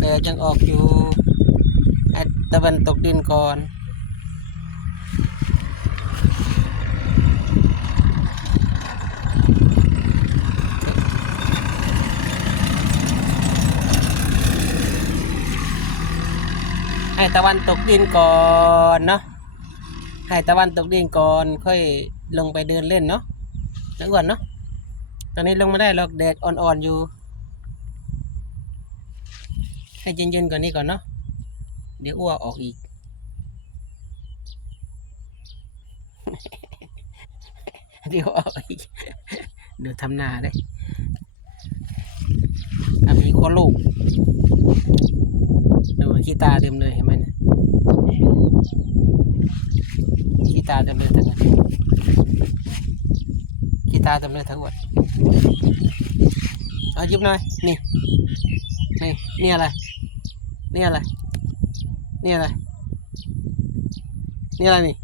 แดดยังออกอยู่ให้ตะวันตกดินก่อนให้ตะวันตกดินก่อนเนาะให้ตะวันตกดินก่อนค่อยลงไปเดินเล่นเนาะแล้วก่อนเนาะตอนนี้ลงไม่ได้หรอกแดดอ่อนๆอยู่ให้เย็นๆกว่านี้ก่อนเนาะเดี๋ยวอ้วกออกอีกเดี๋ยวออกอีกเดี๋ยวทำหน้าได้มีข้อลูกดูขี้ตาเต็มเลยเห็นไหมเนี่ยขี้ตาเต็มเลยทั้งนั้นขี้ตาเต็มเลยทั้งหมดเอายิบหน่อยนี่นี่อะไรนี่อะไรนี่อะไรนี่อะไรนี่